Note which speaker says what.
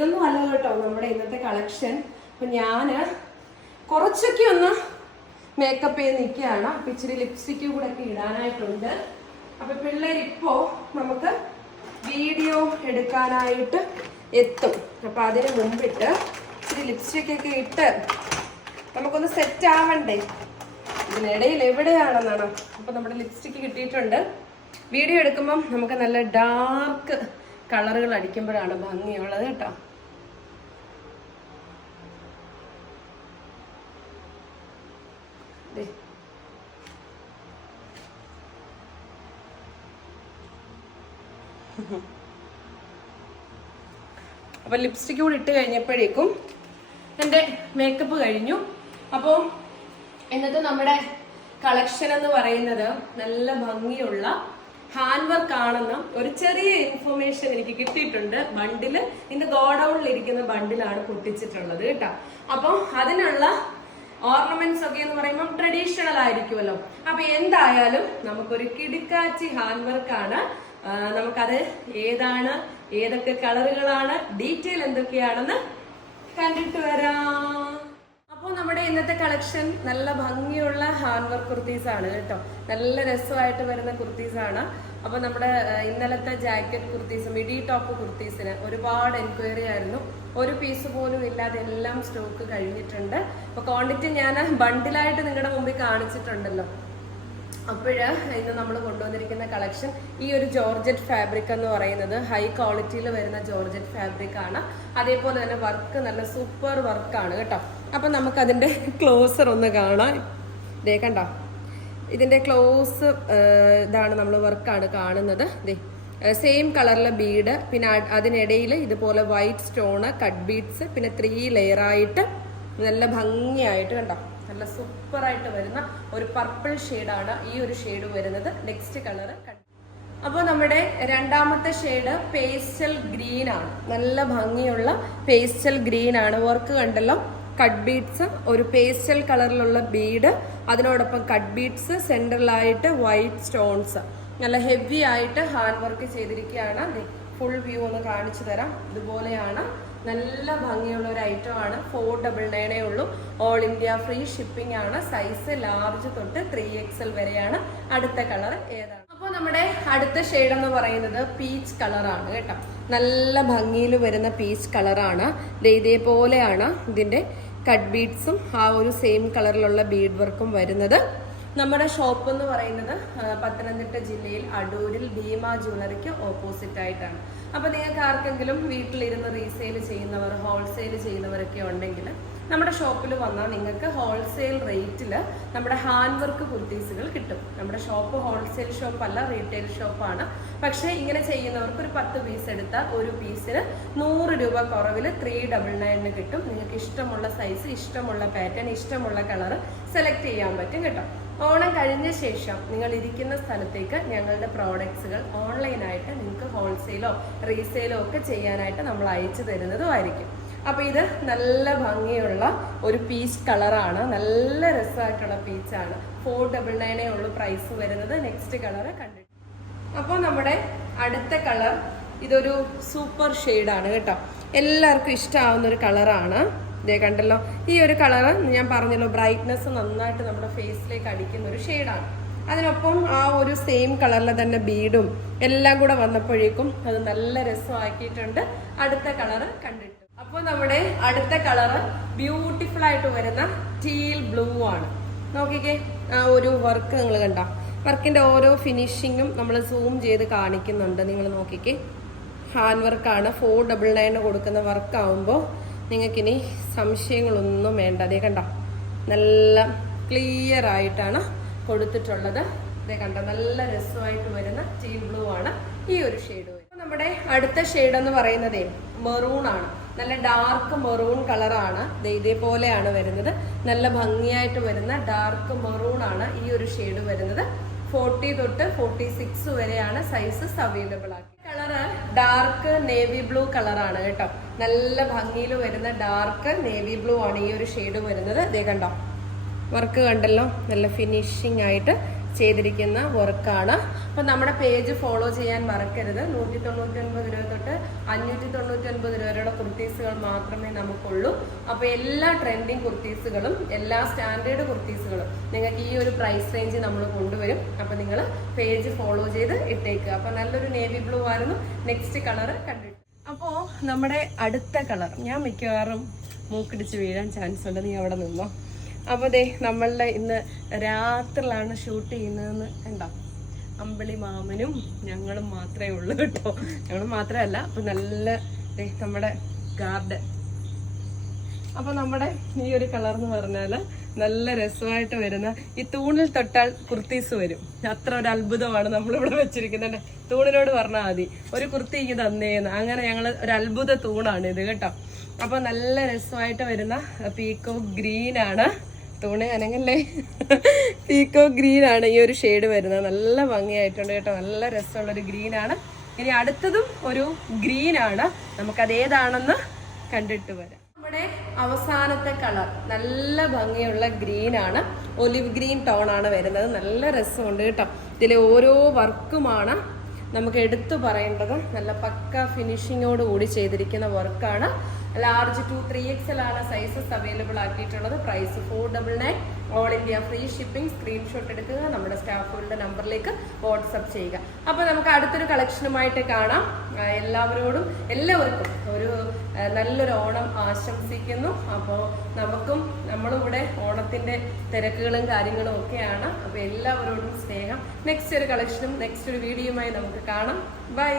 Speaker 1: കേട്ടോ നമ്മുടെ ഇന്നത്തെ കളക്ഷൻ അപ്പൊ ഞാൻ കുറച്ചൊക്കെ ഒന്ന് മേക്കപ്പ് ചെയ്ത് നിൽക്കുകയാണ്. അപ്പൊ ഇച്ചിരി ലിപ്സ്റ്റിക് കൂടെ ഒക്കെ ഇടാനായിട്ടുണ്ട്. അപ്പൊ പിള്ളേർ ഇപ്പോ നമുക്ക് വീഡിയോ എടുക്കാനായിട്ട് എത്തും. അപ്പൊ അതിന് മുമ്പിട്ട് ഇച്ചിരി ലിപ്സ്റ്റിക് ഒക്കെ ഇട്ട് നമുക്കൊന്ന് സെറ്റ് ആവണ്ടേ? ഇതിനിടയിൽ എവിടെയാണെന്നാണ്. അപ്പൊ നമ്മുടെ ലിപ്സ്റ്റിക് കിട്ടിയിട്ടുണ്ട്. വീഡിയോ എടുക്കുമ്പം നമുക്ക് നല്ല ഡാർക്ക് കളറുകൾ അടിക്കുമ്പോഴാണ് ഭംഗിയുള്ളത് കേട്ടോ. അപ്പൊ ലിപ്സ്റ്റിക് കൂടി ഇട്ട് കഴിഞ്ഞപ്പോഴേക്കും എന്റെ മേക്കപ്പ് കഴിഞ്ഞു അപ്പോൾ ഇന്നത്തെ നമ്മുടെ കളക്ഷൻ എന്ന് പറയുന്നത് നല്ല ഭംഗിയുള്ള ഹാൻഡ് വർക്ക് ആണെന്ന ഒരു ചെറിയ ഇൻഫർമേഷൻ എനിക്ക് കിട്ടിയിട്ടുണ്ട്. ബണ്ടിൽ ഇന്ന് ഗോഡൌണിൽ ഇരിക്കുന്ന ബണ്ടിലാണ് പൊട്ടിച്ചിട്ടുള്ളത് കേട്ടോ. അപ്പം അതിനുള്ള ഓർണമെന്റ്സ് ഒക്കെ എന്ന് പറയുമ്പോൾ ട്രഡീഷണൽ ആയിരിക്കുമല്ലോ. അപ്പൊ എന്തായാലും നമുക്കൊരു കിടുക്കാച്ചി ഹാൻഡ് ആണ്. നമുക്കത് ഏതാണ് ഏതൊക്കെ കളറുകളാണ് ഡീറ്റെയിൽ എന്തൊക്കെയാണെന്ന് കണ്ടിട്ട് വരാം. അപ്പോൾ നമ്മുടെ ഇന്നത്തെ കളക്ഷൻ നല്ല ഭംഗിയുള്ള ഹാൻഡ് വർക്ക് കുർത്തീസ് ആണ് കേട്ടോ. നല്ല രസമായിട്ട് വരുന്ന കുർത്തീസ് ആണ്. അപ്പോൾ നമ്മുടെ ഇന്നലത്തെ ജാക്കറ്റ് കുർത്തീസ് മിഡി ടോപ്പ് കുർത്തീസിന് ഒരുപാട് എൻക്വയറി ആയിരുന്നു. ഒരു പീസ് പോലും ഇല്ലാതെ എല്ലാം സ്റ്റോക്ക് കഴിഞ്ഞിട്ടുണ്ട്. അപ്പോൾ ക്വാണ്ടിറ്റി ഞാൻ ബണ്ടിലായിട്ട് നിങ്ങളുടെ മുമ്പിൽ കാണിച്ചിട്ടുണ്ടല്ലോ. അപ്പോഴ് ഇന്ന് നമ്മൾ കൊണ്ടുവന്നിരിക്കുന്ന കളക്ഷൻ ഈ ഒരു ജോർജറ്റ് ഫാബ്രിക് എന്ന് പറയുന്നത് ഹൈ ക്വാളിറ്റിയിൽ വരുന്ന ജോർജറ്റ് ഫാബ്രിക് ആണ്. അതേപോലെ തന്നെ വർക്ക് നല്ല സൂപ്പർ വർക്കാണ് കേട്ടോ. അപ്പം നമുക്കതിന്റെ ക്ലോസർ ഒന്ന് കാണാം. ദേ കണ്ടോ? ഇതിന്റെ ക്ലോസ് ഇതാണ് നമ്മൾ വർക്കാണ് കാണുന്നത്. ദേ സെയിം കളറിലെ ബീഡ് പിന്നെ അതിനിടയിൽ ഇതുപോലെ വൈറ്റ് സ്റ്റോണ് കട്ട് ബീഡ്സ് പിന്നെ ത്രീ ലെയറായിട്ട് നല്ല ഭംഗിയായിട്ട് കണ്ടോ? നല്ല സൂപ്പറായിട്ട് വരുന്ന ഒരു പർപ്പിൾ ഷെയ്ഡാണ് ഈ ഒരു ഷെയ്ഡ് വരുന്നത്. നെക്സ്റ്റ് കളർ അപ്പോൾ നമ്മുടെ രണ്ടാമത്തെ ഷെയ്ഡ് പേസ്റ്റൽ ഗ്രീൻ ആണ്. നല്ല ഭംഗിയുള്ള പേസ്റ്റൽ ഗ്രീൻ ആണ്. വർക്ക് കണ്ടല്ലോ? കട്ട് ബീഡ്സ് ഒരു പേസ്റ്റൽ കളറിലുള്ള ബീഡ് അതിനോടൊപ്പം കട്ട് ബീഡ്സ് സെൻട്രലായിട്ട് വൈറ്റ് സ്റ്റോൺസ് നല്ല ഹെവി ആയിട്ട് ഹാൻഡ് വർക്ക് ചെയ്തിരിക്കുകയാണ്. ഫുൾ വ്യൂ ഒന്ന് കാണിച്ചു തരാം. ഇതുപോലെയാണ്. നല്ല ഭംഗിയുള്ള ഒരു ഐറ്റം ആണ് ഫോർ ഡബിൾ നയനേ ഉള്ളൂ. ഓൾ ഇന്ത്യ ഫ്രീ ഷിപ്പിംഗ് ആണ്. സൈസ് ലാർജ് തൊട്ട് ത്രീ എക്സൽ വരെയാണ്. അടുത്ത കളർ ഏതാണ്? അപ്പോൾ നമ്മുടെ അടുത്ത ഷെയ്ഡ് എന്ന് പറയുന്നത് പീച്ച് കളറാണ് കേട്ടോ. നല്ല ഭംഗിയിൽ വരുന്ന പീച്ച് കളറാണ് ഇതേപോലെയാണ് ഇതിന്റെ കട്ട് ബീഡ്സും ആ ഒരു സെയിം കളറിലുള്ള ബീഡ് വർക്കും വരുന്നത്. നമ്മുടെ ഷോപ്പ് എന്ന് പറയുന്നത് പത്തനംതിട്ട ജില്ലയിൽ അടൂരിൽ ഭീമ ജ്വല്ലറിക്ക് ഓപ്പോസിറ്റ് ആയിട്ടാണ്. അപ്പോൾ നിങ്ങൾക്ക് ആർക്കെങ്കിലും വീട്ടിലിരുന്ന് റീസെയിൽ ചെയ്യുന്നവർ ഹോൾസെയിൽ ചെയ്യുന്നവരൊക്കെ ഉണ്ടെങ്കിൽ നമ്മുടെ ഷോപ്പിൽ വന്നാൽ നിങ്ങൾക്ക് ഹോൾസെയിൽ റേറ്റിൽ നമ്മുടെ ഹാൻഡ് വർക്ക് കുർത്തീസുകൾ കിട്ടും. നമ്മുടെ ഷോപ്പ് ഹോൾസെയിൽ ഷോപ്പ് അല്ല റീറ്റെയിൽ ഷോപ്പാണ് പക്ഷേ ഇങ്ങനെ ചെയ്യുന്നവർക്ക് ഒരു പത്ത് പീസ് എടുത്താൽ ഒരു പീസിന് നൂറ് രൂപ കുറവിൽ ത്രീ ഡബിൾ നയനിന് കിട്ടും. നിങ്ങൾക്ക് ഇഷ്ടമുള്ള സൈസ് ഇഷ്ടമുള്ള പാറ്റേൺ ഇഷ്ടമുള്ള കളർ സെലക്ട് ചെയ്യാൻ പറ്റും കേട്ടോ. ഓണം കഴിഞ്ഞ ശേഷം നിങ്ങൾ ഇരിക്കുന്ന സ്ഥലത്തേക്ക് ഞങ്ങളുടെ പ്രോഡക്ട്സുകൾ ഓൺലൈനായിട്ട് നിങ്ങൾക്ക് ഹോൾസെയിലോ റീസെയിലോ ഒക്കെ ചെയ്യാനായിട്ട് നമ്മൾ അയച്ചു തരുന്നതുമായിരിക്കും അപ്പോൾ ഇത് നല്ല ഭംഗിയുള്ള ഒരു പീച്ച് കളറാണ് നല്ല രസമായിട്ടുള്ള പീച്ചാണ് ഫോർ ഡബിൾ നയനേ ഉള്ളൂ പ്രൈസ് വരുന്നത്. നെക്സ്റ്റ് കളർ കണ്ടിട്ട് അപ്പോൾ നമ്മുടെ അടുത്ത കളർ ഇതൊരു സൂപ്പർ ഷെയ്ഡാണ് കേട്ടോ. എല്ലാവർക്കും ഇഷ്ടമാവുന്ന ഒരു കളറാണ് ഇതേ കണ്ടല്ലോ? ഈ ഒരു കളർ ഞാൻ പറഞ്ഞല്ലോ ബ്രൈറ്റ്നെസ് നന്നായിട്ട് നമ്മുടെ ഫേസിലേക്ക് അടിക്കുന്ന ഒരു ഷെയ്ഡാണ് അതിനൊപ്പം ആ ഒരു സെയിം കളറിൽ തന്നെ ബീഡും എല്ലാം കൂടെ വന്നപ്പോഴേക്കും അത് നല്ല രസമാക്കിയിട്ടുണ്ട്. അടുത്ത കളർ കണ്ടിട്ട്. അപ്പോൾ നമ്മുടെ അടുത്ത കളറ് ബ്യൂട്ടിഫുൾ ആയിട്ട് വരുന്ന ടീൽ ബ്ലൂ ആണ്. നോക്കിക്കേ ആ ഒരു വർക്ക് നിങ്ങൾ കണ്ട? വർക്കിന്റെ ഓരോ ഫിനിഷിങ്ങും നമ്മൾ സൂം ചെയ്ത് കാണിക്കുന്നുണ്ട്. നിങ്ങൾ നോക്കിക്കേ ഹാൻഡ് വർക്കാണ് ഫോർ ഡബിൾ നയൻ കൊടുക്കുന്ന വർക്കാവുമ്പോൾ നിങ്ങൾക്കിനി സംശയങ്ങളൊന്നും വേണ്ട. അതേ കണ്ട? നല്ല ക്ലിയർ ആയിട്ടാണ് കൊടുത്തിട്ടുള്ളത്. ഇതേ കണ്ട? നല്ല രസമായിട്ട് വരുന്ന ടീൽ ബ്ലൂ ആണ് ഈ ഒരു ഷെയ്ഡ് നമ്മുടെ അടുത്ത ഷെയ്ഡ് എന്ന് പറയുന്നത് മെറൂൺ ആണ്. നല്ല ഡാർക്ക് മെറൂൺ കളറാണ് ഇതേപോലെയാണ് വരുന്നത്. നല്ല ഭംഗിയായിട്ട് വരുന്ന ഡാർക്ക് മെറൂൺ ആണ് ഈ ഒരു ഷെയ്ഡ് വരുന്നത്. ഫോർട്ടി തൊട്ട് ഫോർട്ടി സിക്സ് വരെയാണ് സൈസസ് അവൈലബിൾ ആക്കി. ഡാർക്ക് നേവി ബ്ലൂ കളറാണ് കേട്ടോ. നല്ല ഭംഗിയിൽ വരുന്ന ഡാർക്ക് നേവി ബ്ലൂ ആണ് ഈ ഒരു ഷെയ്ഡ് വരുന്നത്. ഇതേ കണ്ടോ? വർക്ക് കണ്ടല്ലോ? നല്ല ഫിനിഷിംഗ് ആയിട്ട് ചെയ്തിരിക്കുന്ന വർക്കാണ് അപ്പോൾ നമ്മുടെ പേജ് ഫോളോ ചെയ്യാൻ മറക്കരുത്. നൂറ്റി തൊണ്ണൂറ്റി ഒൻപത് രൂപ തൊട്ട് അഞ്ഞൂറ്റി തൊണ്ണൂറ്റി ഒൻപത് രൂപ വരെയുള്ള കുർത്തീസുകൾ മാത്രമേ നമുക്കുള്ളൂ. അപ്പോൾ എല്ലാ ട്രെൻഡിങ് കുർത്തീസുകളും എല്ലാ സ്റ്റാൻഡേർഡ് കുർത്തീസുകളും നിങ്ങൾക്ക് ഈ ഒരു പ്രൈസ് റേഞ്ച് നമ്മൾ കൊണ്ടുവരും. അപ്പോൾ നിങ്ങൾ പേജ് ഫോളോ ചെയ്ത് ഇട്ടേക്കുക അപ്പോൾ നല്ലൊരു നേവി ബ്ലൂ ആയിരുന്നു. നെക്സ്റ്റ് കളർ കണ്ടിട്ട്. അപ്പോൾ നമ്മുടെ അടുത്ത കളർ ഞാൻ മിക്കവാറും മൂക്കിടിച്ച് വീഴാൻ ചാൻസ് ഉണ്ട് നീ അവിടെ നിന്നോ? അപ്പോൾ ദേ നമ്മളുടെ ഇന്ന് രാത്രിയിലാണ് ഷൂട്ട് ചെയ്യുന്നതെന്ന് കണ്ടോ? അമ്പിളി മാമനും ഞങ്ങളും മാത്രമേ ഉള്ളൂ കേട്ടോ. ഞങ്ങൾ മാത്രമല്ല അപ്പോൾ നല്ല നമ്മുടെ ഗാർഡൻ അപ്പൊ നമ്മുടെ ഈ ഒരു കളർ എന്ന് പറഞ്ഞാൽ നല്ല രസമായിട്ട് വരുന്ന ഈ തൂണിൽ തൊട്ടാൽ കുർത്തീസ് വരും. അത്ര ഒരു അത്ഭുതമാണ് നമ്മളിവിടെ വെച്ചിരിക്കുന്നത്. തൂണിനോട് പറഞ്ഞാൽ മതി. ഒരു കുർത്തി എനിക്ക് തന്നേന്ന്. അങ്ങനെ ഞങ്ങൾ ഒരു അത്ഭുത തൂണാണ് ഇത് കേട്ടോ. അപ്പൊ നല്ല രസമായിട്ട് വരുന്ന പീക്കോ ഗ്രീൻ ആണ്. തൂണ് അനങ്ങല്ലേ പീക്കോ ഗ്രീൻ ആണ് ഈ ഒരു ഷെയ്ഡ് വരുന്നത്. നല്ല ഭംഗിയായിട്ടുണ്ട് കേട്ടോ. നല്ല രസമുള്ളൊരു ആണ്. ഇനി അടുത്തതും ഒരു ഗ്രീൻ ആണ്. നമുക്കത് ഏതാണെന്ന് കണ്ടിട്ട് വരാം. നമ്മുടെ അവസാനത്തെ കളർ നല്ല ഭംഗിയുള്ള ഗ്രീൻ ആണ്. ഒലിവ് ഗ്രീൻ ടോൺ ആണ് വരുന്നത്. നല്ല രസമുണ്ട് കേട്ടോ. ഇതിലെ ഓരോ വർക്കുമാണ് നമുക്ക് എടുത്തു പറയേണ്ടതും നല്ല പക്ക ഫിനിഷിങ്ങോട് കൂടി ചെയ്തിരിക്കുന്ന വർക്കാണ് large to three X L ആണ് sizes available ആക്കിയിട്ടുള്ളത്. Price four double nine all India free shipping screenshot എടുക്കുക. നമ്മുടെ സ്റ്റാഫുകളുടെ നമ്പറിലേക്ക് വാട്സപ്പ് ചെയ്യുക. അപ്പോൾ നമുക്ക് അടുത്തൊരു കളക്ഷനുമായിട്ട് കാണാം. എല്ലാവരോടും എല്ലാവർക്കും ഒരു നല്ലൊരു ഓണം ആശംസിക്കുന്നു. അപ്പോൾ നമുക്കും നമ്മളിവിടെ ഓണത്തിന്റെ തിരക്കുകളും കാര്യങ്ങളും ഒക്കെയാണ്. അപ്പോൾ എല്ലാവരോടും സ്നേഹം. നെക്സ്റ്റ് ഒരു കളക്ഷനും നെക്സ്റ്റ് ഒരു വീഡിയോയുമായി നമുക്ക് കാണാം. ബൈ